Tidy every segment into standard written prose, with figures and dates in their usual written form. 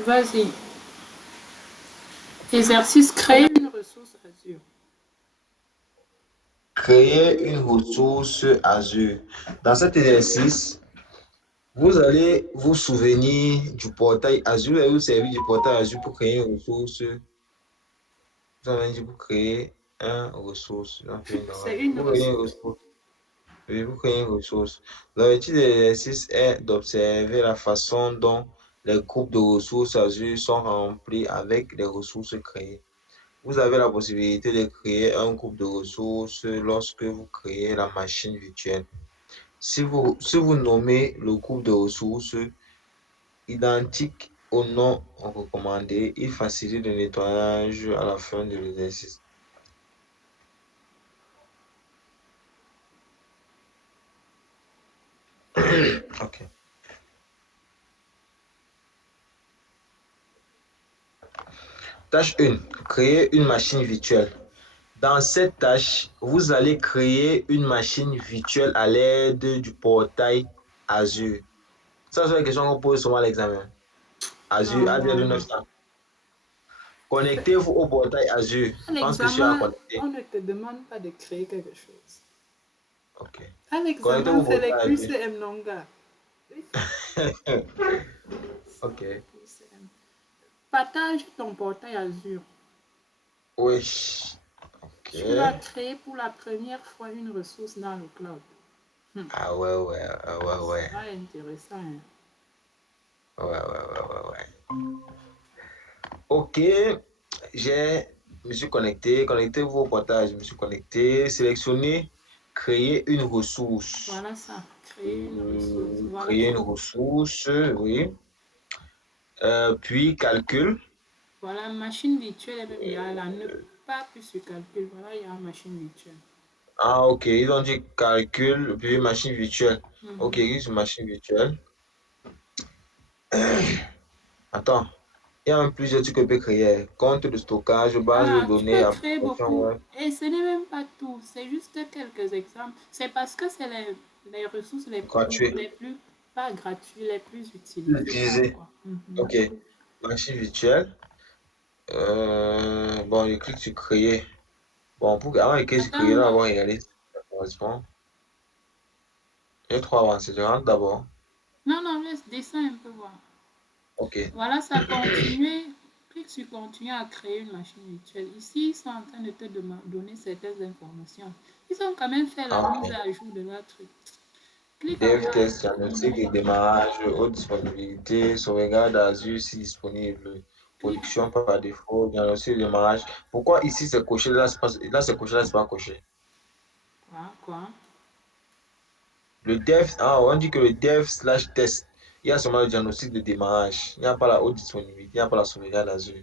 Vas-y. Exercice, créer une ressource Azure. Créer une ressource Azure. Dans cet exercice, vous allez vous souvenir du portail Azure. Vous allez vous servir du portail Azure pour créer une ressource. Vous allez dire pour créer une ressource. C'est une Pour créer une ressource. ressource. Oui, vous créez une ressource. L'objectif de l'exercice est d'observer la façon dont les groupes de ressources Azure sont remplis avec les ressources créées. Vous avez la possibilité de créer un groupe de ressources lorsque vous créez la machine virtuelle. Si vous nommez le groupe de ressources identique au nom recommandé, il facilite le nettoyage à la fin de l'exercice. OK. Tâche 1. Créer une machine virtuelle. Dans cette tâche, vous allez créer une machine virtuelle à l'aide du portail Azure. Ça, c'est la question qu'on pose souvent à l'examen. Azure, Non, non, non. AZ2900. Connectez-vous au portail Azure. À Pense que tu as l'examen, connecté. on ne te demande pas de créer quelque chose. OK. À Connectez-vous l'examen, au c'est les portail Azure. QCM non gars. C'est les OK. QCM. Partage ton portail Azure. Oui. Tu vas OK. créer pour la première fois une ressource dans le cloud. Ah ouais, ouais, ah ouais, Ça ouais. sera intéressant. Hein. Ouais, ouais, ouais, ouais, ouais. OK. J'ai, je me suis connecté. Connectez-vous au portail. Je me suis connecté. Sélectionnez, créer une ressource. Voilà ça. Créer une ressource. Voilà Créer ça. une ressource, oui. Puis calcul. Voilà, machine virtuelle, et même il y a là, ne pas plus sur calcul. Voilà, il y a machine virtuelle. Ah, ok. Ils ont dit calcul, puis machine virtuelle. Ok, Mhm. ils machine virtuelle. Attends. Il y a même plusieurs trucs que tu peux créer. Compte de stockage, base de Ah, tu données, peux créer application beaucoup. web. Et ce n'est même pas tout. C'est juste quelques exemples. C'est parce que c'est les ressources Gratuit. les plus, pas gratuites, les plus utilisées là, Utiliser. quoi. Mhm. Ok. Machine virtuelle. Bon, je clique sur créer. Bon, avant de cliquer sur créer, Attends, là, on va regarder si ça correspond. Il y a trois avancées. Je rentre d'abord. non, non, laisse dessin un peu voir. Ok. Voilà, ça continue. Clique sur continuer à créer une machine virtuelle. Ici, ils sont en train de te donner certaines informations. Ils ont quand même fait la Ah, mise ok. à jour de leur truc. Clique en Dev bas. test, diagnostic et démarrage, haute disponibilité, sauvegarde Azure si disponible, Clique. production par défaut, diagnostic et démarrage. Pourquoi ici c'est coché, là c'est coché, là c'est pas coché? Quoi, quoi? Le dev, on dit que le dev slash test, il y a seulement le diagnostic de démarrage, il n'y a pas la haute disponibilité, il n'y a pas la sauvegarde Azure.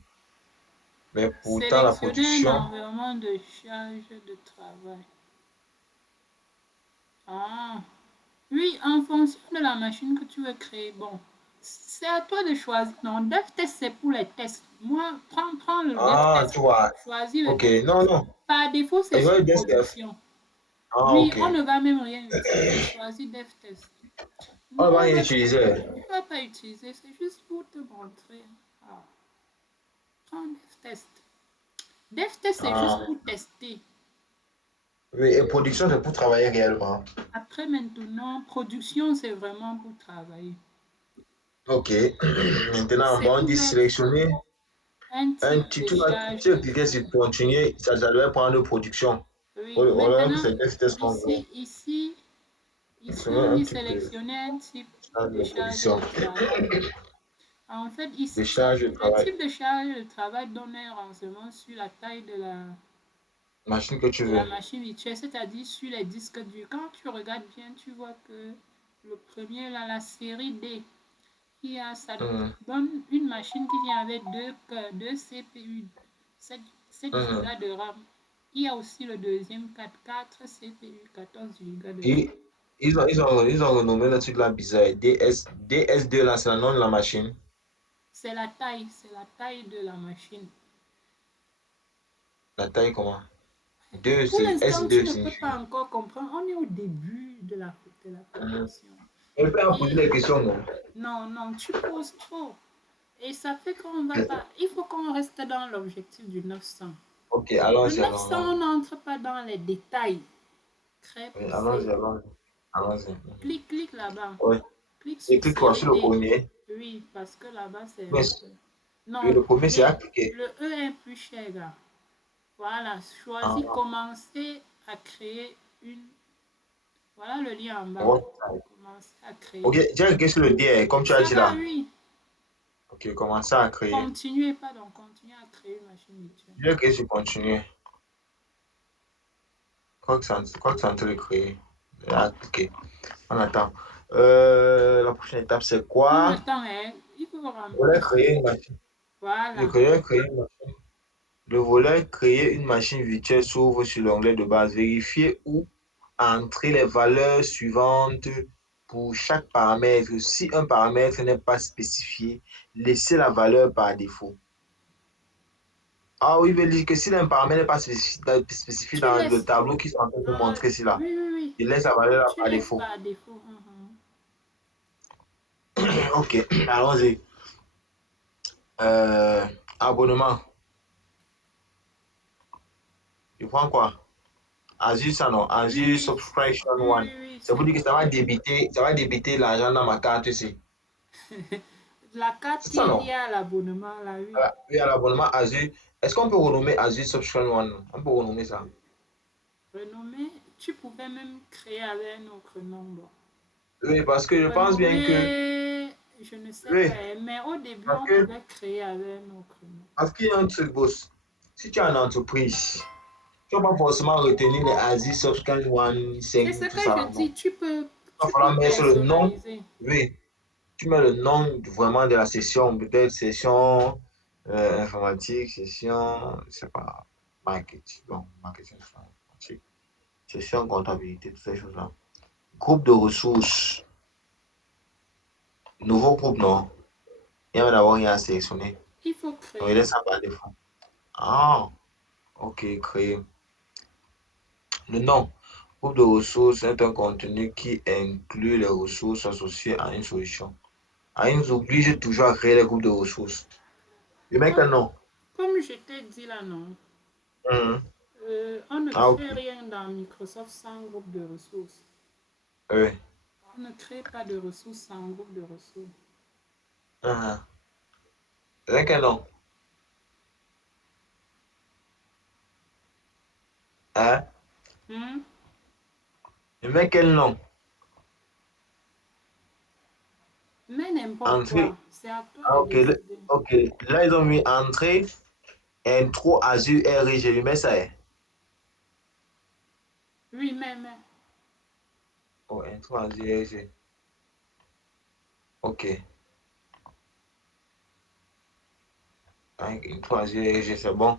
Mais pourtant la Sélectionner un production, environnement de charge de travail. Ah, oui, en fonction de la machine que tu veux créer. Bon, c'est à toi de choisir. Non, dev test, c'est pour les tests. Moi, prends le dev test. tu vois, Choisis le ok, dev non, test. non, Par défaut, c'est il va sur le dev test. production. Oui, Ok, on ne va même rien utiliser. Choisis dev test. on Nous, va on rien va, utiliser. on va pas utiliser. C'est juste pour te montrer. Ah, prends dev test. Dev test, c'est juste Ah, pour tester. oui, et production c'est pour travailler réellement. Après, maintenant, production, c'est vraiment pour travailler. Ok. Maintenant, C'est bon, on pour dit mettre sélectionner un un type de titre. charge Tu vas de cliquer sur travail. continuer, ça devait prendre production. Oui, On a que maintenant, c'est des tests en gros. ici, Sélectionner on un dit type de sélectionner un type charge de de charge production. de travail. En fait, De ici, charge de le travail. type de charge de travail donne un renseignement sur la taille Machine que tu de la veux. machine virtuelle, c'est-à-dire sur les disques durs. Quand tu regardes bien, tu vois que le premier, là, la série D, ça Mhm, donne une machine qui vient avec deux CPU, 7 mhm. Go de RAM. Il y a aussi le deuxième 4 CPU, 14 Go de RAM. Et ils ont renommé le truc là bizarre. DS2 là, c'est le nom de la machine. C'est la taille de la machine. La taille comment? 2, Pour c'est l'instant, tu S2 ne peux pas signifie. encore comprendre. On est au début de la Mhm. formation. On peut en poser Et des questions, non? non, non, tu poses trop. Et ça fait qu'on va pas. Il faut qu'on reste dans l'objectif du 900. Ok, Le allons-y, 900, on allons-y. n'entre pas dans les détails très Oui, poussés. allons-y, allons-y. Allons-y. Clique là-bas. Oui. Clique Et sur clique quoi sur le série D. premier? Oui, parce que là-bas, c'est Mais un peu. oui, Non, le premier, c'est à D. cliquer. Le E est plus cher, gars. Voilà, choisis Ah, commencer à créer une. Voilà le lien en bas. ouais. Commencer à Ok, créer. j'ai cliqué sur le D, comme tu as Ça dit va, là. oui. Ok, commencer à créer. Continuez, pardon, continuez à créer une machine virtuelle. J'ai cliqué sur continuer. Je crois que c'est en train de créer. Ah, ok, on attend. La prochaine étape, c'est On quoi? attend, hein. Il faut Je voulais remplir. créer une machine. Je Voilà. voulais créer une machine. Le volet créer une machine virtuelle s'ouvre sur l'onglet de base. Vérifier ou entrer les valeurs suivantes pour chaque paramètre. Si un paramètre n'est pas spécifié, laissez la valeur par défaut. Ah oui, il veut dire que si un paramètre n'est pas spécifié Tu dans le laisses. tableau qui sont en train de vous Ah, montrer ici là, oui, oui, oui. il laisse la valeur là Tu par laisses défaut. par défaut. Mhm. Ok, allons-y. Euh, abonnement. Je prends quoi? Azure, ça non. Oui, Azure oui. Subscription Oui, One. oui, oui. C'est C'est pour dire que pour. ça va débiter l'argent dans ma carte ici. La carte C'est qui ça, est non? liée à l'abonnement, là, oui. Voilà. Oui, à l'abonnement Azure. Est-ce qu'on peut renommer Azure Subscription One? On peut renommer ça. Renommé, tu pouvais même créer avec un autre nom. Bon. Oui, parce que je pense bien que. Renommé, je ne sais Oui, pas, mais au début, parce on que. pouvait créer avec un autre nom. Parce qu'il y a un truc, boss. Si tu as une entreprise, tu ne vas pas forcément retenir les Azure Subscription One, C'est 5, ce tout que je ça. Non. dis, Il va tu falloir peux mettre le nom. personnaliser. Oui. Tu mets le nom vraiment de la session, peut-être session informatique, session, je sais pas, marketing, bon, marketing, informatique, session comptabilité, toutes ces choses-là. Groupe de ressources, nouveau groupe, non? Il y a d'abord rien à sélectionner. Il faut Donc, il créer. laisse ça par défaut. Ah, ok, créer. Le nom. Groupe de ressources est un contenu qui inclut les ressources associées à une solution. Ah, il nous oblige toujours à créer les groupes de ressources. Je mets quel Comme, nom? comme je t'ai dit là, non. Mhm. On ne Ah, ok. crée rien dans Microsoft sans groupe de ressources. Oui. On ne crée pas de ressources sans groupe de ressources. Mhm. Je mets quel nom? Hein? Hmm? Je mets quel nom? Mais n'importe Entrée. quoi, c'est à toi Ah, de ok. décider. Ok. Là, ils ont mis entrée, intro, Azure, RG. Je lui mets ça. Hein. Oui, mais. Oh, intro, Azure, RG. Ok. Intro, Azure, RG, c'est bon.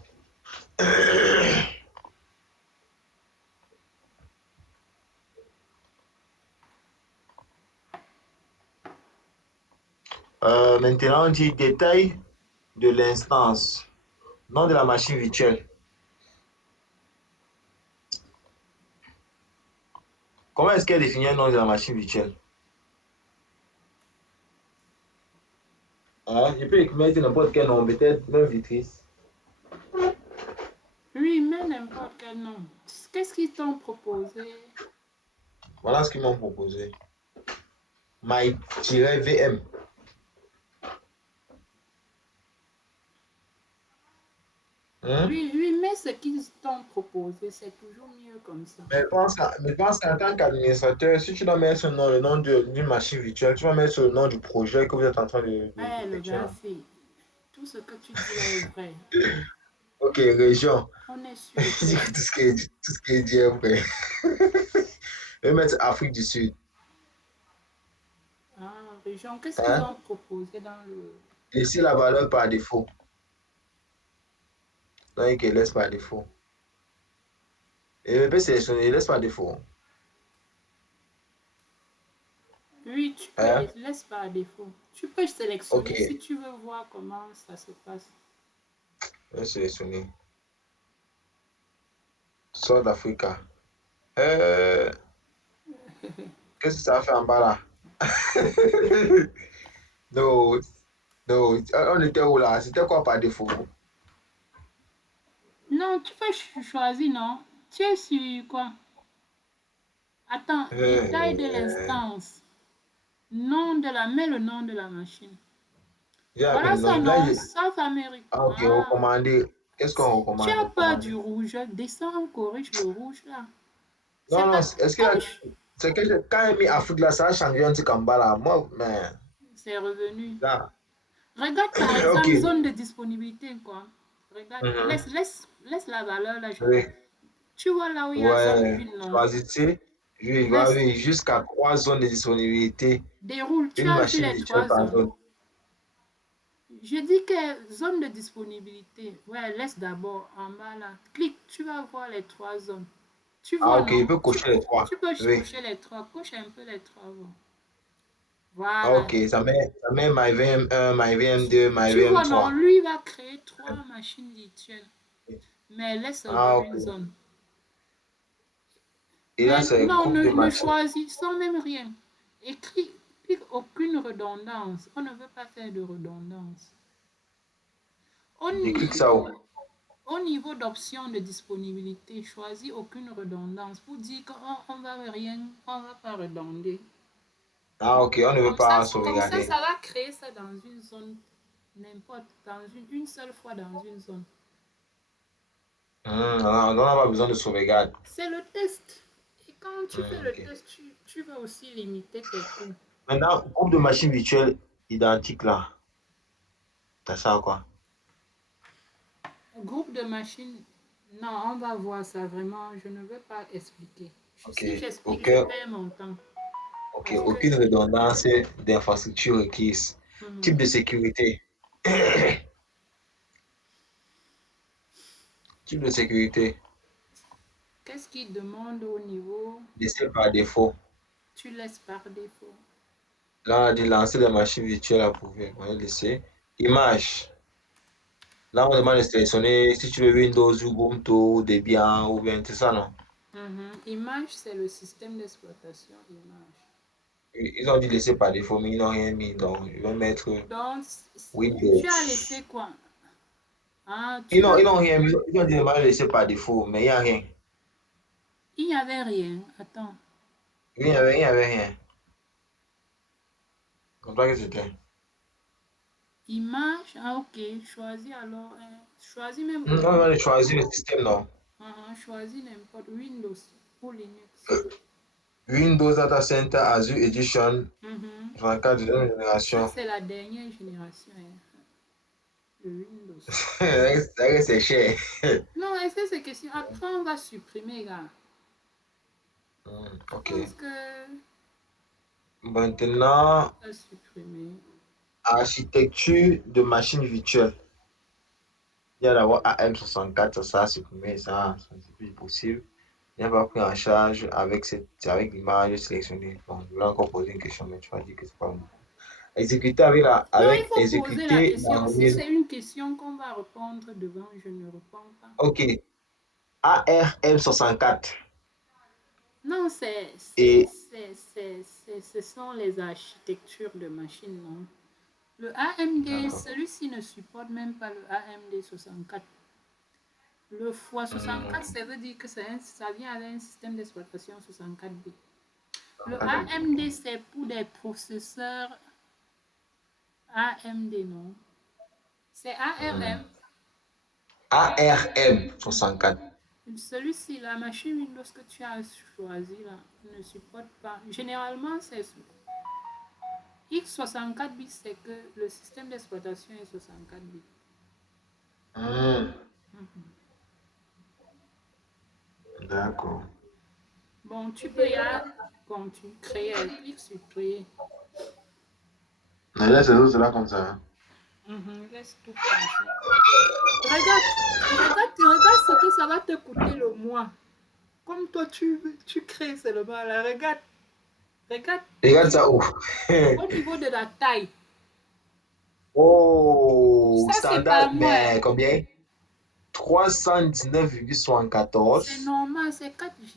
Maintenant, on dit détail de l'instance. Nom de la machine virtuelle. Comment est-ce qu'elle définit le nom de la machine virtuelle? Ah, je peux mettre n'importe quel nom, peut-être même Vitrice. Oui, mais n'importe quel nom. Qu'est-ce qu'ils t'ont proposé? Voilà ce qu'ils m'ont proposé. My-VM. Hein? Oui, oui, mais ce qu'ils t'ont proposé, c'est toujours mieux comme ça. Mais pense qu'en tant qu'administrateur, si tu dois mettre le nom d'une machine virtuelle, tu vas mettre le nom du projet que vous êtes en train Eh, le d'effectuer gars, là. c'est tout ce que tu dis là est vrai. Ok, région. On est sur le Dis terrain. que tout ce qui est dit est vrai. Je vais mettre Afrique du Sud. Ah, région, qu'est-ce qu'ils Hein? ont proposé dans le. Laissez la valeur par défaut. Donc, il laisse par défaut. Et je peux sélectionner, il laisse par défaut. Oui, tu peux, Hein? laisse par défaut. Tu peux Ok, sélectionner si tu veux voir comment ça se passe. je vais sélectionner. Sort d'Africa. Euh, Qu'est-ce que ça fait en bas là? No, Non, on était où là? C'était quoi par défaut? Non, tu peux choisir, non? Tu es sur quoi? Attends, détail de Euh, l'instance. Nom de la, mets le nom de la machine. j'ai Voilà appelé non. son Là, nom, South America. ah, ok, Ah. recommander. Qu'est-ce Si qu'on tu recommande? as peur Recommander. du rouge, descends, corrige le rouge là. Non, C'est non, pas est-ce que comme c'est que quand il mis Afrique là, ça a changé un truc en bas là. Moi, mais c'est revenu. là, Regarde par ok. exemple zone de disponibilité quoi. Regarde, Mhm. laisse la valeur là. Oui, Tu vois là où il y a zone ouais. 1, non? Choisissez. Oui, bah Laisse, oui, jusqu'à 3 zones de disponibilité. déroule. Tu Une as vu machine les virtuelle trois par zones. zone. Je dis que zone de disponibilité. Ouais, laisse d'abord en bas là. Clique, tu vas voir les trois zones. Tu Ah, vois, ok, il non? peut cocher les trois. Tu peux Oui. cocher les trois. Coche un peu les trois. Bon. Ah, Voilà. ok, ça met MyVM1, MyVM2, Tu vois, non? MyVM3. Lui va créer trois machines virtuelles. Mais laisse seulement Ah, une ok. zone. Et là, Mais c'est non, groupe de ne machines. choisissons même rien. Écris, clique aucune redondance. On ne veut pas faire de redondance. Au Je clique ça où? niveau, au niveau d'options de disponibilité, choisis aucune redondance pour dire qu'on ne va rien, on va pas redonder. Ah, ok, on ne veut pas Comme ça, sauvegarder. ça va créer ça dans une zone, n'importe, dans une seule fois dans une zone. On n'a pas besoin de sauvegarde. C'est le test. Et quand tu fais le Ok. test, tu vas aussi limiter tes coûts. Maintenant, groupe de machines virtuelles identiques là. T'as ça quoi? Groupe de machines, non, on va voir ça vraiment. Je ne veux pas expliquer. Ok. Si j'explique, je Aucun, perds mon temps. ok. Parce que, Aucune redondance d'infrastructure requise. Type de sécurité. Type de sécurité. qu'est-ce qu'il demande au niveau? Laissé par défaut. Tu laisses par défaut. Là, on a dit lancer les machines virtuelles approuvées. On va laisser. Image. Là, on demande de sélectionner si tu veux Windows, Ubuntu, Debian ou bien c'est ça, non? Image, c'est le système d'exploitation image. Ils ont dit laisser par défaut, mais ils n'ont rien mis. Donc, je vais mettre Donc, Windows. tu as laissé quoi? Ah, Ils n'ont rien mis. Ils ont dit de laisser par défaut, mais il n'y a rien. il n'y avait rien. Attends. Il n'y avait rien. Comme ça que c'était. Image, ah ok. Choisis alors. Choisis même On Ubuntu. va choisir le système, non? Choisis n'importe Windows ou Linux. Windows Data Center Azure Edition Mhm. 24 de nouvelle Ça, génération. c'est la dernière génération de Windows. C'est cher. Non, est-ce que c'est question? Après, on va supprimer, là. Je Ok. pense que Maintenant, on va supprimer. architecture de machine virtuelle. Il y a d'abord AM64, ça a supprimé, ça, c'est plus possible. Il n'y a pas pris en charge avec l'image sélectionnée. Bon, je vais encore poser une question, mais tu vas dire que c'est pas bon. Exécuter Non, il avec faut poser la exécuter question. la Si remise. c'est une question qu'on va répondre devant, je ne réponds pas. Ok. ARM64. Non, Et ce sont les architectures de machines, non? Le AMD, d'accord. celui-ci ne supporte même pas le AMD 64. Le x64, ça veut dire que ça vient avec un système d'exploitation 64 bits. Le AMD, c'est pour des processeurs AMD, non? C'est ARM. ARM64. Celui-ci, la machine Windows que tu as choisi là, ne supporte pas. Généralement, c'est x64 bits, c'est que le système d'exploitation est 64 bits. D'accord. Bon, tu peux y aller, continuer, créer, clique sur créer. Mais là, c'est là comme ça. Hein. Laisse tout comme ça. Regarde ce que ça va te coûter le mois. Comme toi, tu crées seulement là. Regarde Regarde ça où? au niveau de la taille. Oh, Ça, c'est pas standard, moi. ben combien? 319,74. C'est normal, c'est 4G.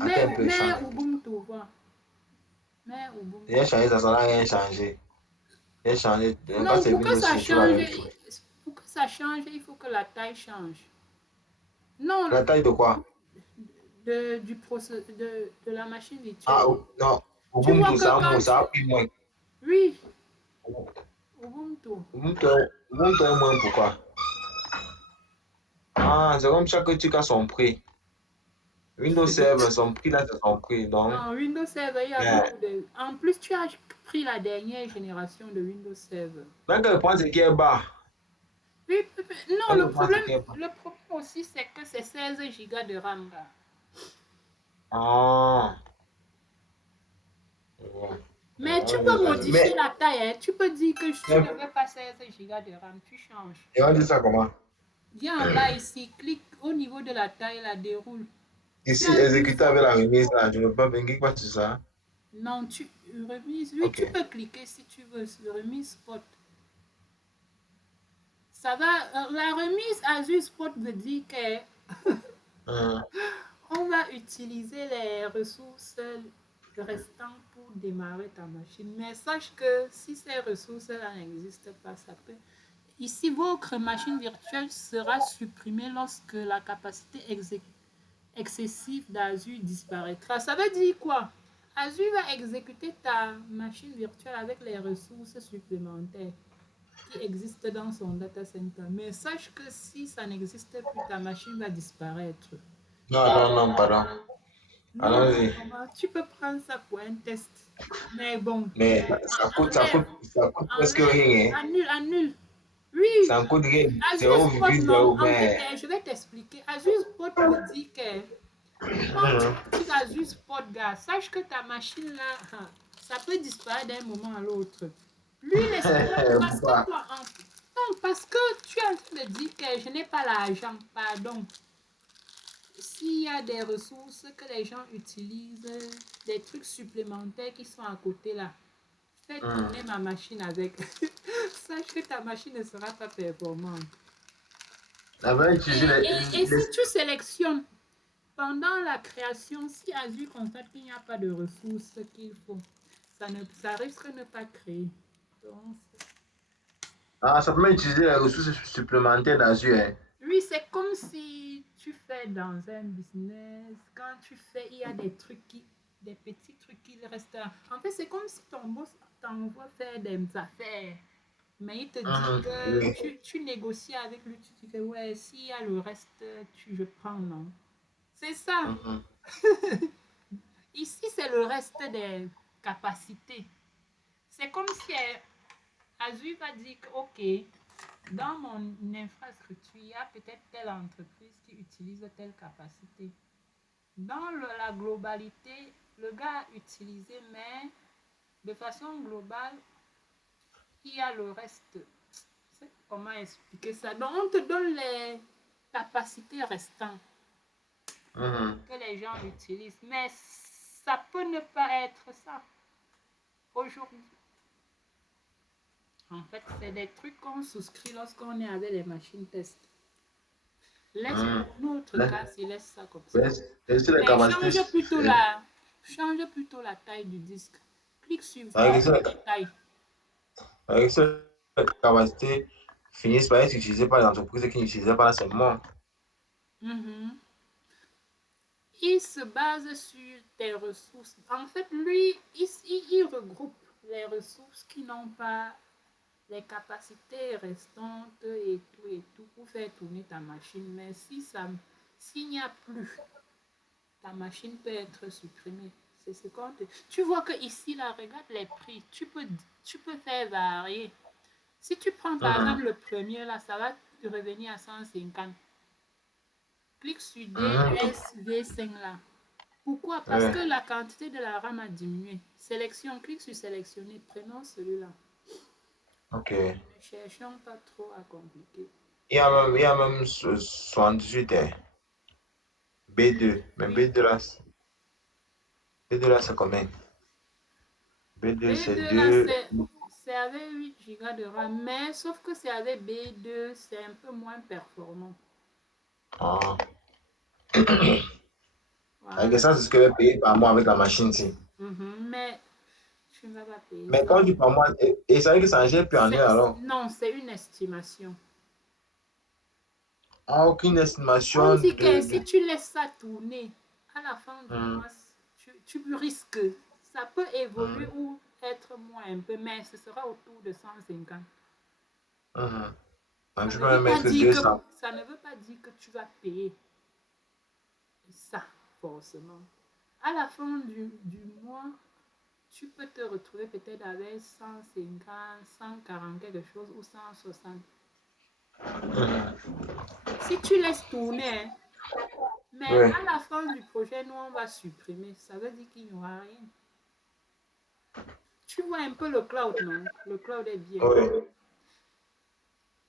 Attends un peu, Mais change. Ubuntu, voir. Mais Il a Ubuntu. changé, ça n'a rien changé. J'ai changé. Quand Non, c'est Windows, c'est toujours la même chose. pour que ça change, il faut que la taille change. Non, La taille de quoi? de la machine Ah, virtuelle. non. Tu vois Ubuntu, que quand ça tu... a pris moins. Oui, Ubuntu. Ubuntu, Ubuntu est moins pourquoi? Ah, c'est comme chaque truc a son prix. Windows Server, son prix là, c'est son prix. Donc, Non, Windows Server, il y a mais, beaucoup de... En plus, tu as pris la dernière génération de Windows Server. même que le point, c'est qui est bas. Oui, non, Même que le point, c'est qui est bas. le problème aussi, c'est que c'est 16 gigas de RAM, là. Ah, ouais. Mais tu peux modifier Mais, la taille, hein. Tu peux dire que tu mais, ne veux pas 16 gigas de RAM, tu changes. et on dit ça comment? Viens en bas ici, clique au niveau de la taille, la déroule. Tu Ici, as une exécuter fois. avec la remise là, je ne peux pas venir quoi sur ça. Non, tu remise. Oui, Ok. tu peux cliquer si tu veux sur remise spot. Ça va. La remise Azure Spot veut dire que Hum, on va utiliser les ressources restantes pour démarrer ta machine. Mais sache que si ces ressources-là n'existent pas, ça peut. Ici, votre machine virtuelle sera supprimée lorsque la capacité excessive d'Azure disparaîtra. Ça veut dire quoi? Azure va exécuter ta machine virtuelle avec les ressources supplémentaires qui existent dans son data center. Mais sache que si ça n'existe plus, ta machine va disparaître. non, non, non, pardon. Non, Allons-y. comment tu peux prendre ça pour un test. Mais bon, Mais enlève, ça coûte presque enlève, rien. Hein. annule, annule. Oui, Ça ne coûte rien. Azure Spot, non. 0,0, En fait, mais. je vais t'expliquer. Azure Spot me dit que quand tu Hum, utilises Azure Spot, gars, sache que ta machine là, ça peut disparaître d'un moment à l'autre. Lui, il explique parce que pourquoi? quoi, non, parce que tu es en train de dire que je n'ai pas l'argent, pardon. S'il y a des ressources que les gens utilisent, des trucs supplémentaires qui sont à côté là, fais Hum. tourner ma machine avec. Sache que ta machine ne sera pas performante. On va utiliser Et si tu sélectionnes pendant la création, si Azure constate qu'il n'y a pas de ressources qu'il faut, ça risque de ne pas créer. Donc, Ah, ça permet d'utiliser les ressources supplémentaires d'Azure. Hein. oui, c'est comme si tu fais dans un business, quand tu fais, il y a des petits trucs qui restent là. En fait, c'est comme si ton boss t'envoie faire des affaires, mais il te dit que Oui. tu négocies avec lui, tu dis que ouais, s'il y a le reste, je prends, non. C'est ça. Mhm. Ici, c'est le reste des capacités. C'est comme si Azure va dire que, OK, dans mon infrastructure, il y a peut-être telle entreprise qui utilise telle capacité. Dans la globalité, le gars a utilisé, mais de façon globale, il y a le reste. Comment expliquer ça? Donc, on te donne les capacités restantes Mhm. que les gens utilisent, mais ça peut ne pas être ça aujourd'hui. En fait, c'est des trucs qu'on souscrit lorsqu'on est avec les machines test. Laisse Mhm. pour notre Là, cas, c'est laisse ça comme ça. ouais, c'est les Mais capacités. change plutôt la taille du disque. Clique sur Avec voir ça, quelle taille. avec ça, les capacités finissent par être utilisées par les entreprises qui n'utilisaient pas seulement. Mhm. Il se base sur tes ressources. En fait, lui, il regroupe les ressources qui n'ont pas les capacités restantes et tout pour faire tourner ta machine. Mais s'il n'y a plus, ta machine peut être supprimée. C'est ce qu'on te... Tu vois que ici, là, regarde les prix. Tu peux faire varier. Si tu prends par exemple Mhm. le premier, là, ça va te revenir à 150. Clique sur Mhm. DSV5 là. Pourquoi? Parce Ouais. que la quantité de la RAM a diminué. Sélection, clique sur sélectionner. Prenons celui-là. Ok. Ne cherchons pas trop à compliquer. Il y a même 78 hein. B2. Mais Oui. B2 là, c'est combien? B2, c'est B2 là, 2. c'est avec 8 Go de RAM, mais sauf que c'est avec B2, c'est un peu moins performant. Ah. Avec Voilà. ça, c'est ce que je vais payer par mois avec la machine. Si. Mais tu ne vas pas payer Mais ça. quand tu prends moi, et ça veut dire que ça gère plus en alors. Non, c'est une estimation. Ah, aucune On estimation dit que de... si tu laisses ça tourner, à la fin du Hmm, mois, tu risques. Ça peut évoluer hmm, ou être moins un peu, mais ce sera autour de 150. hmm. Donc, Ça tu ne peux me veut pas mettre dire que, 200. ça ne veut pas dire que tu vas payer ça, forcément. À la fin du mois, tu peux te retrouver peut-être avec 150, 140 quelque chose ou 160. Hmm. Si tu laisses tourner, hein, mais Oui, à la fin du projet, nous, on va supprimer. Ça veut dire qu'il n'y aura rien. Tu vois un peu le cloud, non? Le cloud est bien. oui.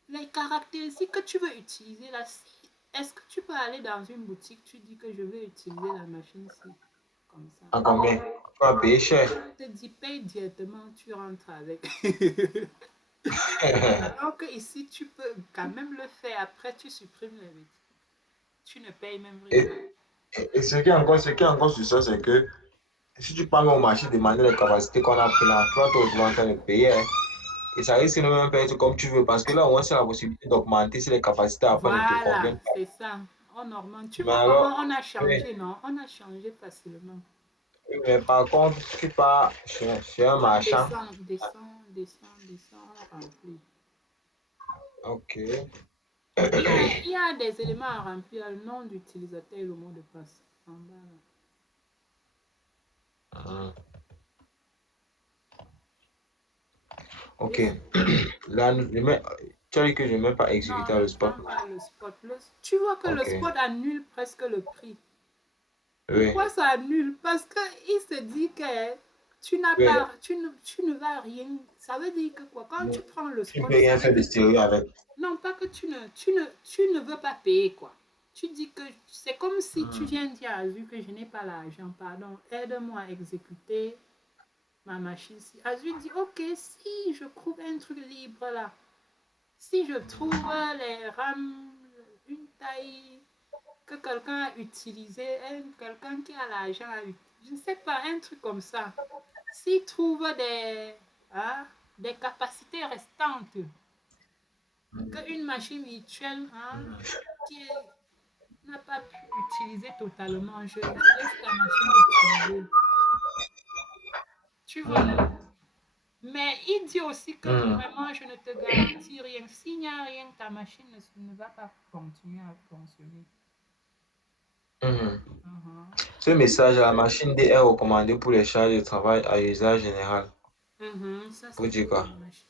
Les caractéristiques que tu veux utiliser là, est-ce que tu peux aller dans une boutique, tu dis que je veux utiliser la machine-ci, comme ça. À combien? Tu vas payer cher. On te dit paye directement, tu rentres avec. Alors que ici, tu peux quand même le faire. Après, tu supprimes les bêtises. Tu ne payes même rien. Et, et ce qui est encore sur ça, c'est que si tu parles au marché demander les capacités qu'on a pris là, tu vas te retrouver en train de payer. Hein. Et ça risque de même pas être comme tu veux, parce que là, au moins, c'est la possibilité d'augmenter si les capacités après ne te Voilà, conviennent pas. c'est ça. En Normand. Tu Mais vois comment alors, on a oui, changé, non? On a changé facilement. oui, mais par contre, si tu pars chez un On marchand, descend, descend, descend, descend, on remplit. ok. Il y a des éléments à remplir, le nom d'utilisateur et le mot de passe. En bas, là. Mhm. Et Ok. Là, tu as dit que je ne vais même pas non, exécuter ne le spot. prends pas le spot. Tu vois que le Ok. spot annule presque le prix. Oui, Pourquoi ça annule? Parce qu'il se dit que tu n'as oui. pas, tu ne vas rien. Ça veut dire que quoi? Quand tu prends le Tu ne spot, peux ça rien veut faire de dire que sérieux avec. non, pas que tu ne veux pas payer quoi. Tu dis que c'est comme si tu Mhm. viens dire à Azure que je n'ai pas l'argent, pardon, aide-moi à exécuter ma machine. Azure dit ok, si je trouve un truc libre là, si je trouve les RAM, une taille que quelqu'un a utilisé, quelqu'un qui a l'argent a utilisé, je ne sais pas, un truc comme ça. S'il trouve hein, des capacités restantes, qu'une machine virtuelle hein, qui n'a pas pu utiliser totalement, je laisse ta machine utiliser. Tu vois, non? Mais il dit aussi que Mhm. vraiment, je ne te garantis rien. S'il n'y a rien, ta machine ne va pas continuer à fonctionner. Mhm. Mhm. Ce message à la machine D est recommandé pour les charges de travail à usage général. Mhm, ça, Pour c'est dire pour les quoi? machines.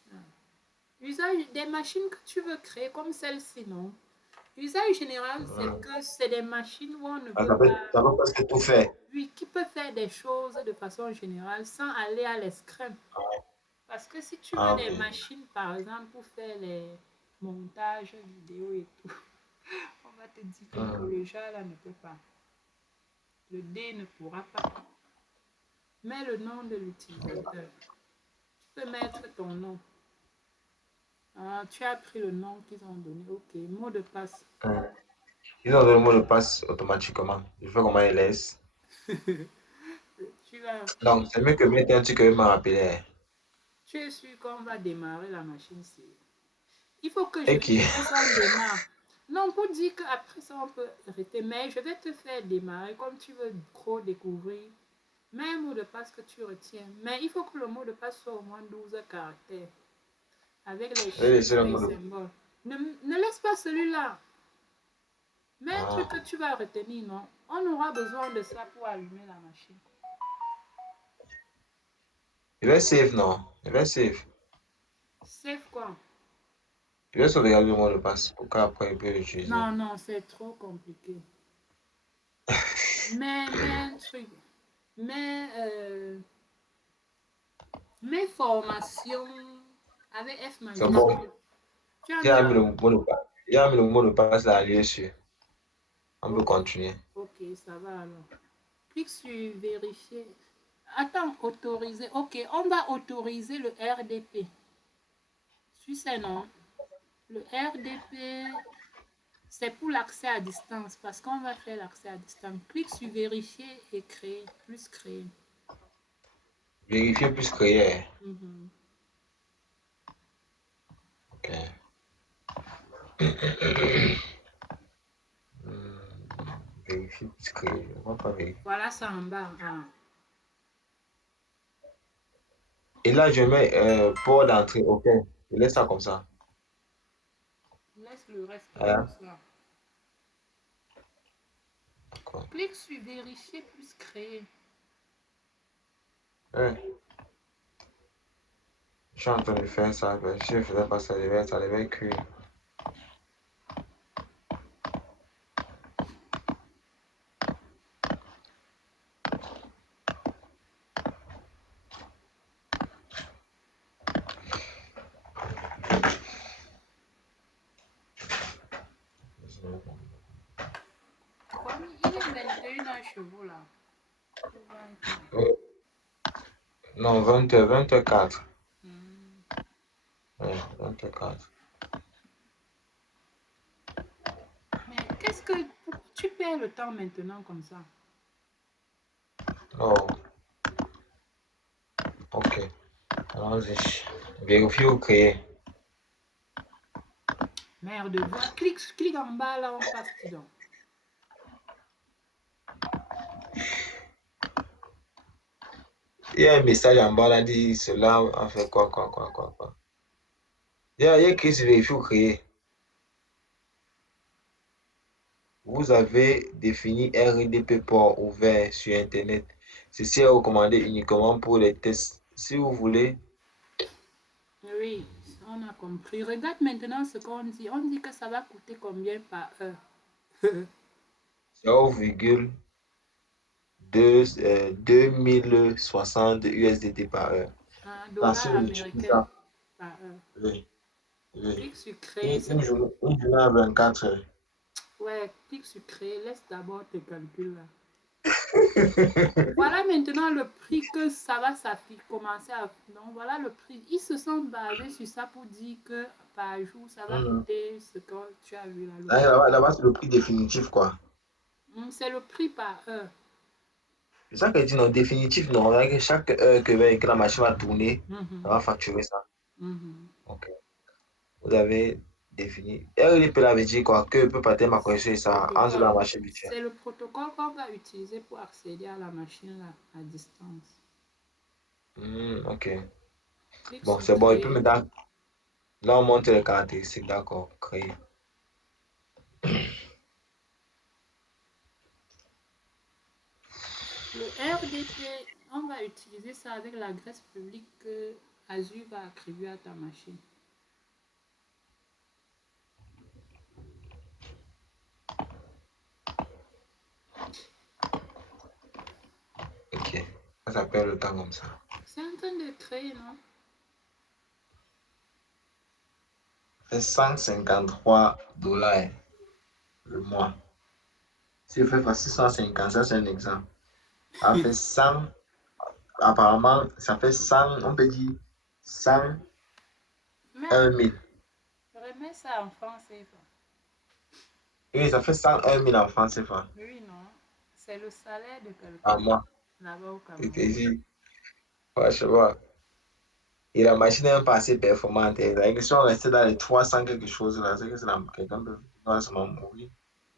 Usage des machines que tu veux créer comme celle-ci, non? Usage général, c'est Mhm. que c'est des machines où on ne Ah, peut pas, ça peut presque tout faire. oui, qui peut faire des choses de façon générale sans aller à l'escrime. Parce que si tu Ah, veux ok. des machines, par exemple, pour faire les montages vidéo et tout, on va te dire que non, Mhm. le JA là ne peut pas. Le D ne pourra pas. Mets le nom de l'utilisateur. Tu peux mettre ton nom. Ah, tu as pris le nom qu'ils ont donné. Ok, mot de passe. Mhm. Ils ont donné le mot de passe automatiquement. Je fais comment ils laissent. Tu vas, Donc, c'est mieux que mettre un truc que m'a rappelé. tu es sûr qu'on va démarrer la machine. Il faut que je Et qui? laisse on démarre. Non, pour dire qu'après ça, on peut arrêter. Mais je vais te faire démarrer comme tu veux trop découvrir. Mets un mot de passe que tu retiens. Mais il faut que le mot de passe soit au moins 12 caractères. Avec les Je vais laisser chiffres le et mot de symboles. Ne laisse pas celui-là. Mets un truc ah. que tu vas retenir, non? On aura besoin de ça pour allumer la machine. Je vais save, non? Je vais save. Save quoi? Je vais sauvegarder le mot de passe pour qu'après je peux l'utiliser. Non, non, c'est trop compliqué. Mais un truc. Mais mes formations avec F C'est bon. majuscule. Tu as mis J'ai mis le là? mot de passe. J'ai mis le mot de passe là, lié sur. On peut Ok, continuer. ok, ça va alors. Clique sur vérifier. Attends, autoriser. Ok, on va autoriser le RDP. Tu sais, non? Le RDP, c'est pour l'accès à distance parce qu'on va faire l'accès à distance. Clique sur vérifier et créer, plus créer. Vérifier plus créer. Mhm. Ok. Vérifier plus créer. On va pas vérifier. Voilà ça en bas. Ah. Et là, je mets port d'entrée. Ok. Je laisse ça comme ça. Laisse le reste comme Hein? ça. D'accord. Clique sur vérifier plus créer. Ouais. Je suis en train de faire ça. Mais si je ne faisais pas ça, ça devait cuire. Il est 21 chevaux là. Euh, non, 24. Hmm. Ouais, 24. Mais pourquoi tu perds le temps maintenant comme ça? Oh, ok. Allons-y. Vérifier ou créer. Merde, voilà. Clique en bas là, on passe dedans. Il y a un message en bas là, dit cela en fait quoi. Il y a écrit sur vérifier ou créer. Vous avez défini RDP port ouvert sur Internet. Ceci est recommandé uniquement pour les tests. Si vous voulez, Oui, on a compris. Regarde maintenant ce qu'on dit. On dit que ça va coûter combien par heure? 0,2060 USDT par heure. Un Là, si dollar on utilise américain ça, par heure. oui, oui. Clique sur créer. Une journée à 24 heures. Ouais, clique sur créer. Laisse d'abord tes calculs là. Voilà maintenant le prix que ça va s'afficher, commencer à... Donc voilà le prix. Ils se sont basés sur ça pour dire que par jour, ça va Mhm. coûter ce que tu as vu là. Là-bas, c'est le prix définitif, quoi. C'est le prix par heure. C'est ça que dit non, définitif, non. Là, que chaque heure que la machine va tourner, ça Mhm, va facturer ça. mhm. Ok. Vous avez défini. RDP là veut dire quoi? Que peut partir ma connexion et ça entre dans la machine virtuelle. C'est le protocole qu'on va utiliser pour accéder à la machine là, à distance. Ok. Clique Bon, sur c'est bon. Il peut me créer. dar. Là, on montre les caractéristiques. D'accord. Créer. Le RDP, on va utiliser ça avec l'adresse publique que Azure va attribuer à ta machine. Ok. Ça perd le temps comme ça. C'est en train de créer, non? C'est 153 $ le mois. Si je fais facile 150, ça c'est un exemple. Ça fait 100. Apparemment, ça fait 100. On peut dire 101 Mais 000. remets ça en français. Oui, ça fait 101 000 en France CFA. Oui, non. C'est le salaire de À quelqu'un moi. là-bas au C'était Cameroun. dit. Franchement. Et la machine n'est pas assez performante. Et si on restait dans les 300 quelque chose, là, c'est que c'est quelqu'un peut seulement mourir.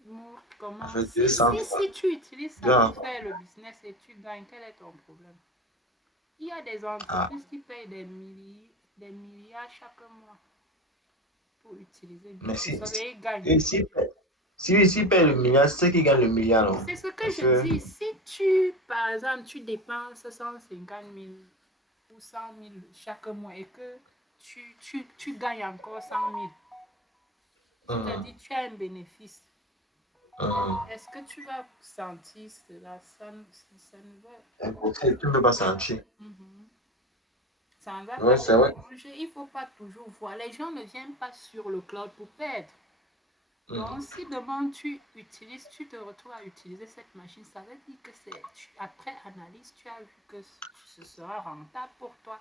Ça Comment? fait 200 fois. Si tu utilises ça Bien. pour faire le business et tu gagnes, quel est ton problème? Il y a des Ah. entreprises qui payent des milliards chaque mois pour utiliser Mais Microsoft et ils gagnent. si paye le milliard, c'est qui gagne le milliard, non? C'est ce que Parce je que. dis. Si tu, par exemple, tu dépenses 150 000 ou 100 000 chaque mois et que tu gagnes encore 100 000, Hum, c'est-à-dire tu as un bénéfice. hum. Est-ce que tu vas sentir cela? Ça ne va. Impossible, tu ne peux pas sentir. Mhm. Ça ne va Ouais, pas c'est vrai. t'arranger. Il ne faut pas toujours voir. Les gens ne viennent pas sur le cloud pour perdre. Donc, Hum. si demain tu utilises, tu te retrouves à utiliser cette machine, ça veut dire que après analyse, tu as vu que ce sera rentable pour toi.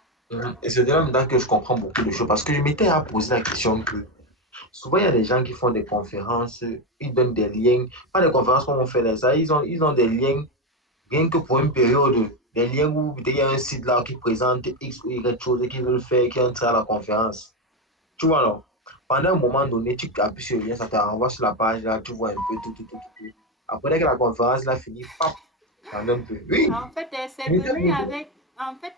Et c'est de là maintenant que je comprends beaucoup de choses. Parce que je m'étais à poser la question que souvent il y a des gens qui font des conférences, ils donnent des liens. Pas des conférences comme on fait là, ça, ils ont des liens rien que pour une période. des liens où peut-être il y a un site là qui présente X ou Y chose et qui veut le faire, qui entre à la conférence. Tu vois, non? Pendant un moment donné, tu appuies sur le lien, ça te renvoie sur la page là, tu vois un peu tout. Après dès que la conférence là fini, pap, ça donne plus. Oui, En fait, c'est unité venu pour- avec. En fait,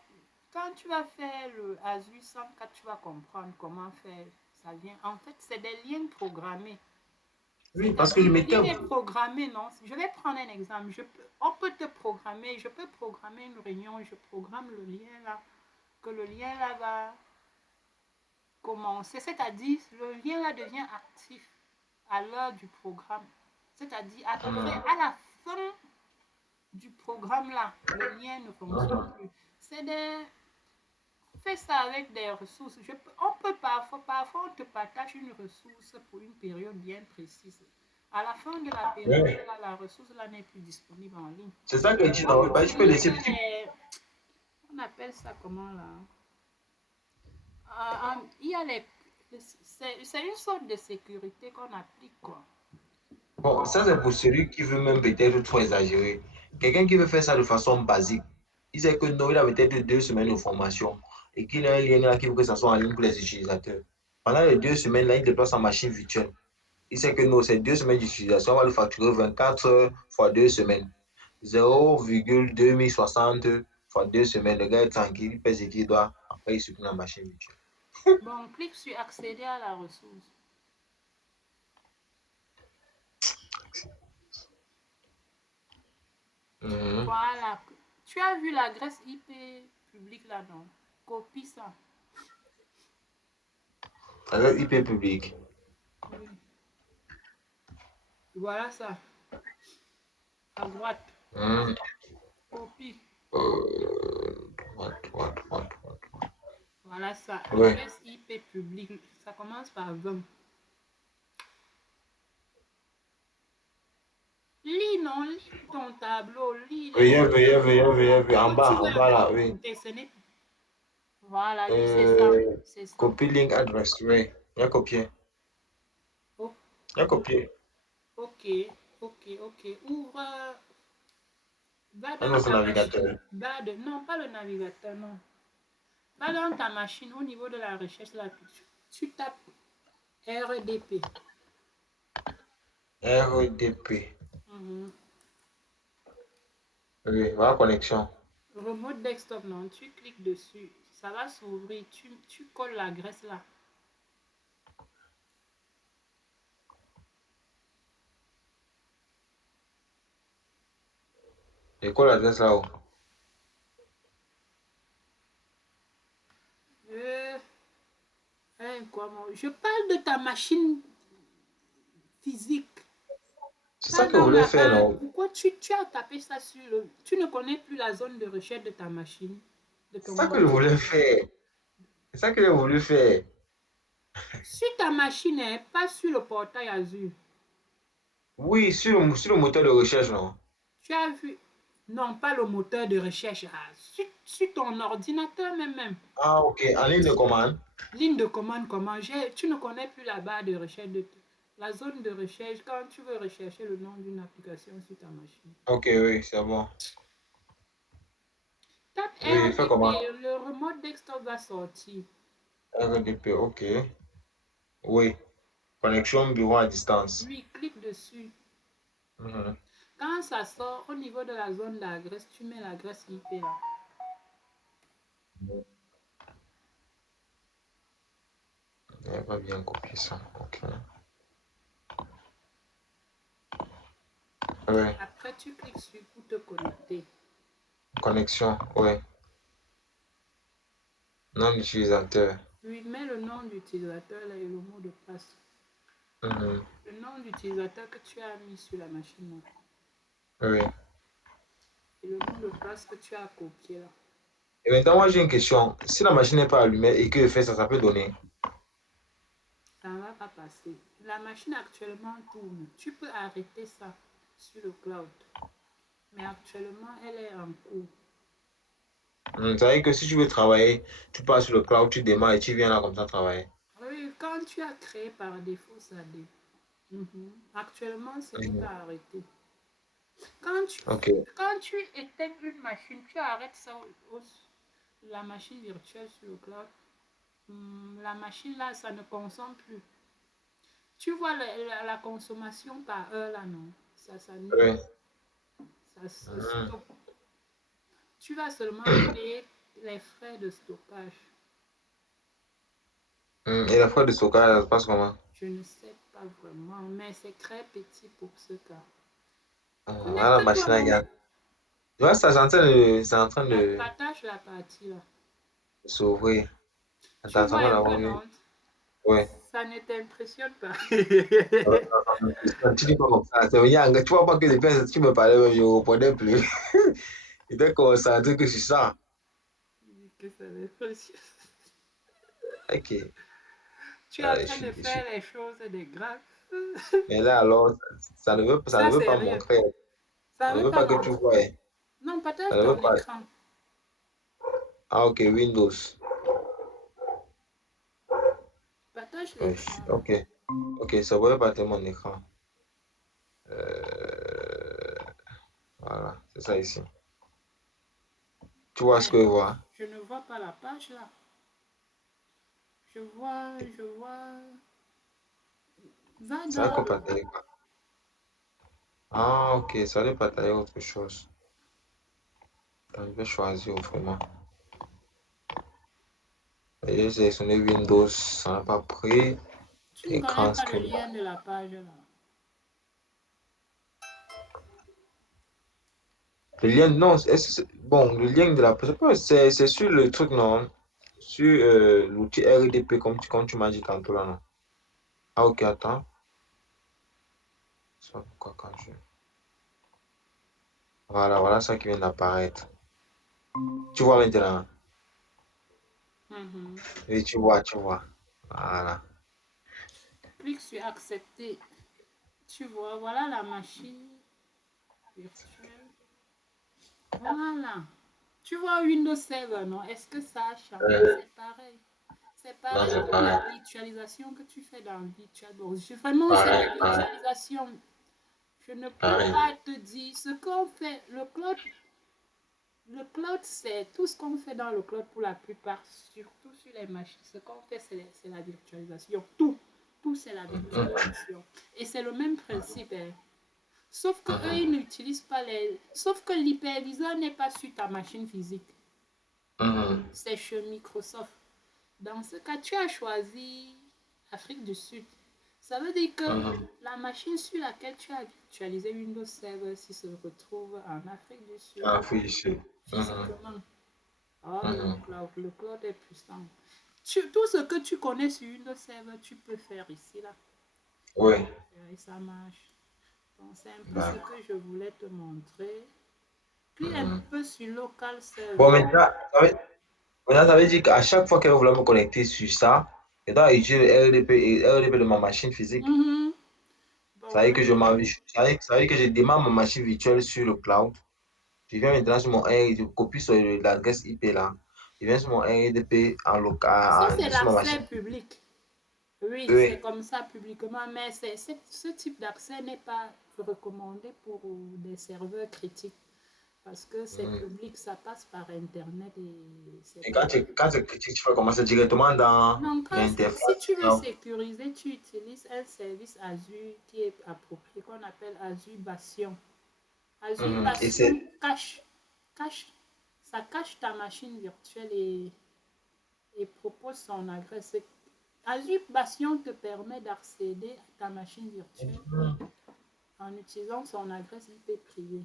quand tu vas faire le Azure 104, tu vas comprendre comment faire. Ça vient. En fait, c'est des liens programmés. oui, parce que C'est-à-dire, je le m'étais. lien est programmé, non? Je vais prendre un exemple. On peut te programmer, je peux programmer une réunion, je programme le lien là, que le lien là va commencer. C'est-à-dire, le lien là devient actif à l'heure du programme. C'est-à-dire, à peu près à la fin du programme là, le lien ne fonctionne plus. C'est des. Fais ça avec des ressources. On peut parfois on te partage une ressource pour une période bien précise. À la fin de la période, Ouais. là, la ressource là n'est plus disponible en ligne. C'est ça que je dis, On non, bah, tu peux utilise laisser. les. On appelle ça comment là? Il y a les. C'est une sorte de sécurité qu'on applique quoi. Bon, ça c'est pour celui qui veut même peut-être trop exagérer. Quelqu'un qui veut faire ça de façon basique, il sait que non, il a peut-être 2 semaines de formation et qu'il a un lien là qui veut que ça soit en ligne pour les utilisateurs. Pendant les 2 semaines là, il déploie sa machine virtuelle. Il sait que non, c'est 2 semaines d'utilisation, on va le facturer 24 heures fois 2 semaines. 0,2060 fois 2 semaines. Le gars est tranquille, il fait ce qu'il doit, après il supprime la machine virtuelle. Bon, on clique sur accéder à la ressource. Mhm. Voilà. Tu as vu l'adresse IP publique là, non? Copie ça. Alors, IP public. Oui. Voilà ça. À droite. Mhm. Copie. What? Voilà ça. Ouais. Adresse IP publique. Ça commence par 20. Lis, non, lis ton tableau. Lis les Veuillez. que tu En veux bas là, oui. implémenter. Voilà, lis, c'est ça. Euh, C'est ça. copie link address, oui. Il a copié. Oh, Il a copié. ok, ok. Ouvre. Va Un dans autre ta machine. navigateur. Non, pas le navigateur, non. Va dans ta machine au niveau de la recherche là. Tu tapes RDP. RDP. Mhm. Oui, voilà connexion. Remote desktop, non, tu cliques dessus, ça va s'ouvrir, tu colles la graisse là. Et quoi l'adresse là-haut? Euh, je parle de ta machine physique, C'est ça pas que vous dans voulez la faire, barre. non? Pourquoi tu as tapé ça sur le... Tu ne connais plus la zone de recherche de ta machine, de C'est ton ça que je voulais ordinateur. faire. C'est ça que j'ai voulu faire. Sur ta machine, hein, pas sur le portail Azure. Oui, sur le moteur de recherche, non? Tu as vu... Non, pas le moteur de recherche, sur ton ordinateur même. Ah, ok. En ligne de commande. Ligne de commande, comment tu ne connais plus la barre de recherche de la zone de recherche quand tu veux rechercher le nom d'une application sur ta machine. Ok, oui, c'est bon. Tape Oui, fais RDP, comment? le remote desktop va sortir. RDP, ok. Oui. Connexion bureau à distance. Oui, clique dessus. Mhm. Quand ça sort au niveau de la zone d'adresse, tu mets l'adresse IP là. Il n'a pas bien copié ça. Ok. Oui. Après, tu cliques sur pour te connecter. Connexion, oui. Nom d'utilisateur. Oui, mets le nom d'utilisateur là et le mot de passe. Mhm. Le nom d'utilisateur que tu as mis sur la machine là. Oui. Et le mot de passe que tu as copié là. Et maintenant, moi, j'ai une question. Si la machine n'est pas allumée et que je fais ça, ça peut donner. Ça ne va pas passer. La machine actuellement tourne. Tu peux arrêter ça sur le cloud. Mais actuellement, elle est en cours. Ça veut dire que si tu veux travailler, tu passes sur le cloud, tu démarres et tu viens là comme ça travailler. Oui, quand tu as créé par défaut, ça dépend. Actuellement, ce n'est Mhm. pas arrêté. Quand tu, Ok. quand tu éteins une machine, tu arrêtes ça la machine virtuelle sur le cloud. La machine là, ça ne consomme plus. Tu vois la consommation par heure là, non? Ça s'annule, Oui. ça se Mhm. stocke. Tu vas seulement payer les frais de stockage. Et la frais de stockage, ça se passe comment? Je ne sais pas vraiment, mais c'est très petit pour ce cas. Voilà la Connecte-toi machine à donc. gaz. Tu vois, ça, c'est en train de Partage la partie là. s'ouvrir. Tu Attends, ça vois va un l'avoir peu, vu. non? Ouais. Ça ne t'impressionne pas. Tu dis pas comme ça. Tu vois pas que depuis tu me parlais, je ne répondais plus. J'étais concentré que sur ça. Que ça m'impressionne. Ok. Tu es en Je train de suis faire déçu. les choses des graves. Mais là, alors, ça ne Ça, veut c'est pas rien. montrer. Ça Ça ne ne veut veut pas pas que tu montrer. vois. Non, partage Ça ne veut ton pas. écran. Ah, ok, Windows. Partage Oui, l'écran là. ok. Ok, ça ne veut pas mon écran. Euh, Voilà, c'est ça ici. Tu vois ce Mais que je vois? je ne vois pas la page là. Je vois. Va Ça va dans. partager quoi? Ah, ok, ça va partager autre chose. Donc, je vais choisir autrement. Et j'ai sélectionné Windows, ça n'a pas pris. Tu ne connais Écran pas le screen. lien de la page là. Le lien, non, bon, le lien de la je pense que c'est sur le truc, non? Sur l'outil RDP, comme tu m'as dit tantôt là, non? Ah, ok, attends. Ça, pourquoi quand je. Voilà ça qui vient d'apparaître. Tu vois maintenant? Mhm. Oui, tu vois. Voilà. Clique sur accepter. Tu vois, voilà la machine virtuelle. Voilà. Tu vois Windows Server, non? Est-ce que ça a changé? Euh, C'est pareil. C'est non, pareil c'est comme la pareil. virtualisation que tu fais dans VirtualBox. Vraiment, c'est Pareil, la pareil, virtualisation. Je ne peux pareil. pas te dire ce qu'on fait. Le cloud, c'est tout ce qu'on fait dans le cloud pour la plupart, surtout sur les machines. Ce qu'on fait, c'est la virtualisation. Tout, c'est la Mhm, virtualisation. Et c'est le même principe, hein. Sauf que eux, ils mhm, n'utilisent pas les. Sauf que l'hyperviseur n'est pas sur ta machine physique. mhm, C'est chez Microsoft. Dans ce cas, tu as choisi Afrique du Sud. Ça veut dire que mhm. la machine sur laquelle tu as virtualisé Windows Server si se retrouve en Afrique du Sud Ah, oui, ici. Mhm, physiquement. Ah, mhm. le cloud est puissant. Tout ce que tu connais sur Windows Server, tu peux faire ici, là. Oui, Et ça marche. Donc, c'est un peu ce d'accord. que je voulais te montrer. Clique un Mhm. peu sur Local Bon, Server. maintenant, ça veut dire qu'à chaque fois que vous voulez me connecter sur ça, je dois utiliser le RDP et RDP de ma machine physique. Mhm. Bon, Ça veut dire que oui. ça veut dire que je démarre ma machine virtuelle sur le cloud. Je viens maintenant sur mon RDP, je copie sur l'adresse IP là. Je viens sur mon RDP en Ça, local, c'est sur ma l'accès machine. public. Oui, c'est Oui. comme ça publiquement, mais ce type d'accès n'est pas recommandé pour des serveurs critiques parce que c'est Mhm. public, ça passe par Internet et c'est Et pas. quand tu critiques, tu vas commencer directement dans Donc, si l'interface. tu veux sécuriser, tu utilises un service Azure qui est approprié, qu'on appelle Azure Bastion. Azure Mhm. Et Bastion c'est. cache, ça cache ta machine virtuelle et propose son adresse. Azure Bastion te permet d'accéder à ta machine virtuelle Mhm. en utilisant son adresse IP privée.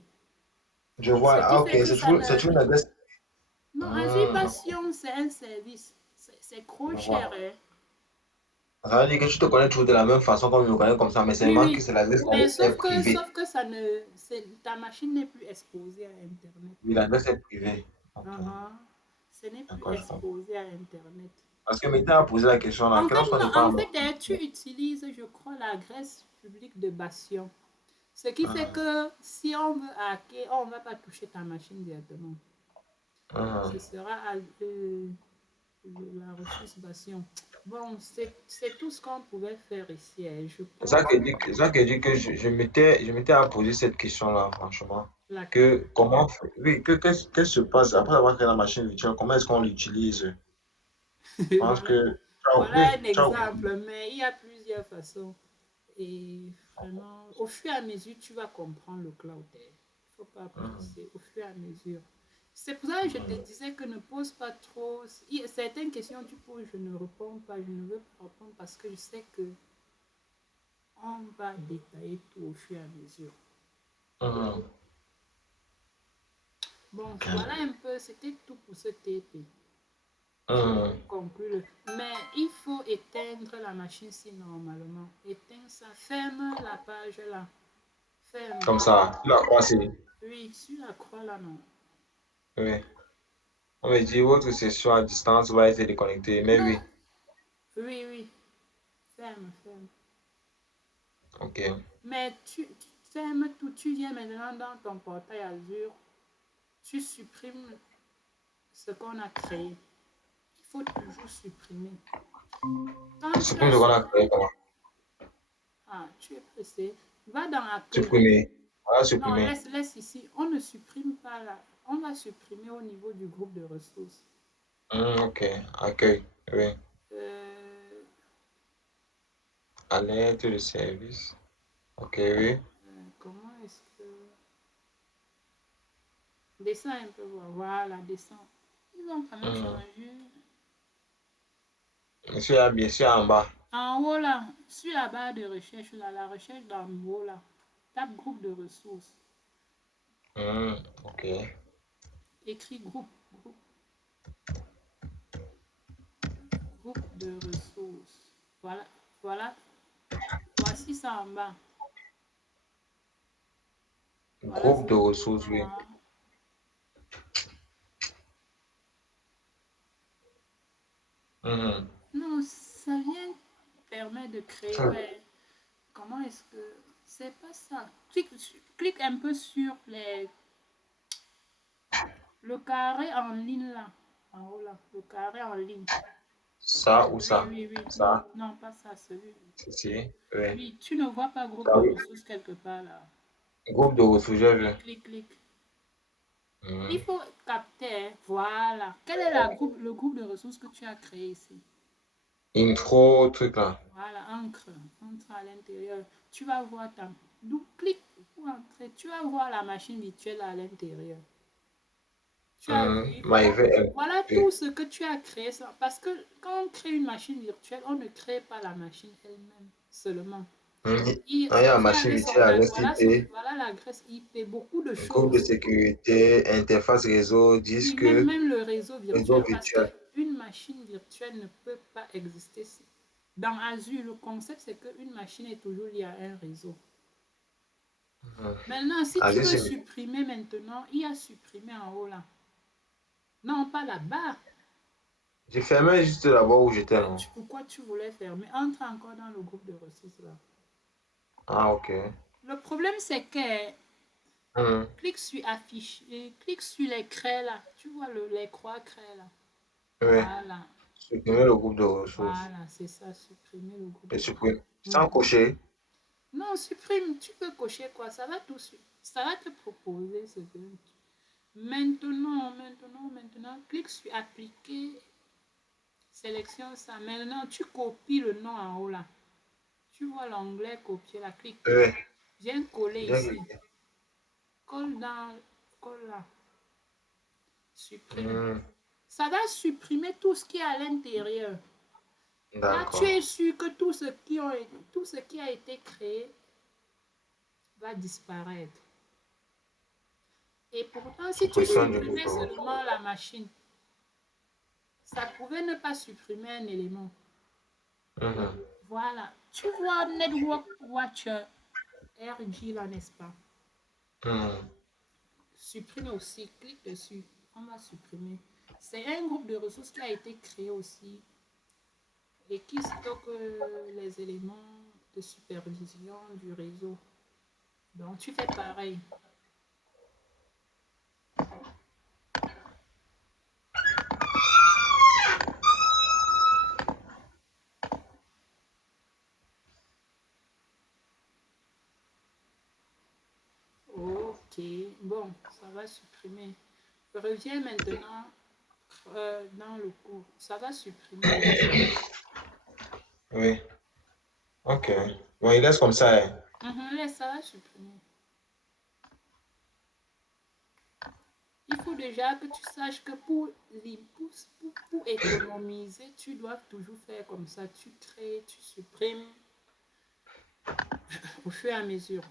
Je Ce vois. qui Ah, ok. fait que ça C'est ne. toujours une adresse. Non, Azure Mhm. Bastion, c'est un service. C'est trop Je cher, vois. hein. Ça veut dire que tu te connais toujours de la même façon comme je me connais comme ça, mais Oui, seulement que oui. c'est l'adresse Mais est privée. sauf que ça ne. Ta machine n'est plus exposée à Internet. Oui, l'adresse est privée. Ok. Uh-huh. Ce n'est plus D'accord, je comprends. exposé à Internet. Parce que maintenant, a posé la question là, En que fait, lorsqu'on non, n'est pas en en mode. fait, tu utilises, je crois, l'adresse publique de Bastion. Ce qui fait Mhm. que si on veut hacker, on ne va pas toucher ta machine directement. Ce Mhm. sera la ressource Bastion. Bon, c'est tout ce qu'on pouvait faire ici. Je C'est ça pense qui dit, c'est ça qui dit que je m'étais à poser cette question-là, franchement. laquelle. Que comment, oui, qu'est-ce qui se passe après avoir créé la machine virtuelle, comment est-ce qu'on l'utilise? Je pense Voilà, que, ciao, voilà oui, un ciao. exemple, mais il y a plusieurs façons. Et vraiment, au fur et à mesure, tu vas comprendre le cloud. Il ne faut pas Mhm, presser, au fur et à mesure. C'est pour ça que je te mhm, disais que ne pose pas trop. Certaines questions tu poses, je ne réponds pas, je ne veux pas répondre parce que je sais que on va détailler tout au fur et à mesure. mhm. Bon, Ok. voilà un peu, c'était tout pour ce TP. Je Mhm. vais conclure. Mais il faut éteindre la machine si normalement. Éteins ça, ferme la page là. Ferme. Comme ça, tu la crois, c'est, Oui, sur la croix là, non. oui. On me dit, votre session à distance va être déconnectée, mais Non. oui. Oui, oui. Ferme, ferme. Ok. Mais tu fermes tout. Tu viens maintenant dans ton portail Azure. Tu supprimes ce qu'on a créé. Il faut toujours supprimer. Quand C'est tu comme as ce qu'on a supprimé, créé, comment? ah, tu es pressé. Va dans accueil. Supprimer. Voilà, Non, supprimer. laisse ici. On ne supprime pas là. On va supprimer au niveau du groupe de ressources. Ok. Accueil. Oui. Euh, Alerte de service. Ok, oui. comment est-ce que... Descends un peu voir. Voilà, descends. Ils ont quand même Mhm. changé. Monsieur là, bien sûr, en bas. En haut là, sur la barre de recherche là, la recherche d'en haut là, tape groupe de ressources. Ok. Écris groupe de ressources. Voilà, voilà. Voici ça en bas. Voilà Groupe ça. de ressources, oui. Voilà. Mhm. Non, ça vient permettre de créer, Hmm. ouais. Comment est-ce que... C'est pas ça. Clique un peu sur le carré en ligne là. En haut là. Le carré en ligne. Ça ou Oui, ça? oui, oui. Non, Ça, non, pas ça, celui. ceci, oui. Oui, tu ne vois pas groupe Ça, de oui. ressources quelque part là. Groupe de ressources, j'ai vu. Clique. Il Mhm. faut capter, hein. Voilà. Quel est le groupe de ressources que tu as créé ici? Intro, truc là. Voilà, entre à l'intérieur. Tu vas voir ta... Donc, clique pour entrer. Tu vas voir la machine virtuelle à l'intérieur. Tu as vu, My voilà VLP. tout ce que tu as créé. Parce que quand on crée une machine virtuelle, on ne crée pas la machine elle-même seulement. Ah, il y a la Ça vient machine avec virtuelle, adresse IP, voilà l'adresse IP, beaucoup de groupe de choses. sécurité, interface réseau, Oui, disque, même le réseau réseau virtuel, parce virtuel. qu'une machine virtuelle ne peut pas exister. Dans Azure, le concept, c'est qu'une machine est toujours liée à un réseau. Mhm. Maintenant, si tu Azure, veux c'est supprimer maintenant, il y a supprimer en haut là. Non, pas là-bas. j'ai fermé juste là-bas où j'étais, non? Pourquoi tu voulais fermer? Entre encore dans le groupe de ressources là. Ah, ok. Le problème, c'est que Mhm. clique sur afficher, clique sur les craies là. Tu vois les croix craies là. Oui. Voilà. Supprimer le groupe de ressources. Voilà, c'est ça, supprimer le groupe Et de supprimer. ressources. Sans cocher. Non, supprime, tu peux cocher quoi, ça va te proposer ce que maintenant, clique sur appliquer, sélectionne ça. Maintenant, tu copies le nom en haut là. Tu vois l'onglet copier là, clique. Oui. Viens coller J'ai ici. cliqué. Colle colle là. Supprime. Hmm. Ça va supprimer tout ce qui est à l'intérieur. Là, tu D'accord. es sûr que tout ce qui a été créé va disparaître. Et pourtant, si tu Suppression du groupe supprimais de ressources. seulement la machine, ça pouvait ne pas supprimer un élément. Mhm. Voilà. Tu vois Network Watcher RG là, n'est-ce pas? Mhm. Supprime aussi, clique dessus. On va supprimer. C'est un groupe de ressources qui a été créé aussi et qui stocke les éléments de supervision du réseau. Donc, tu fais pareil. bon, ça va supprimer. Je reviens maintenant dans le cours. Ça va supprimer. Oui. Ok. Bon, il laisse comme ça. Hein. Laisse, ça va supprimer. Il faut déjà que tu saches que pour économiser, tu dois toujours faire comme ça. Tu crées, tu supprimes au fur et à mesure.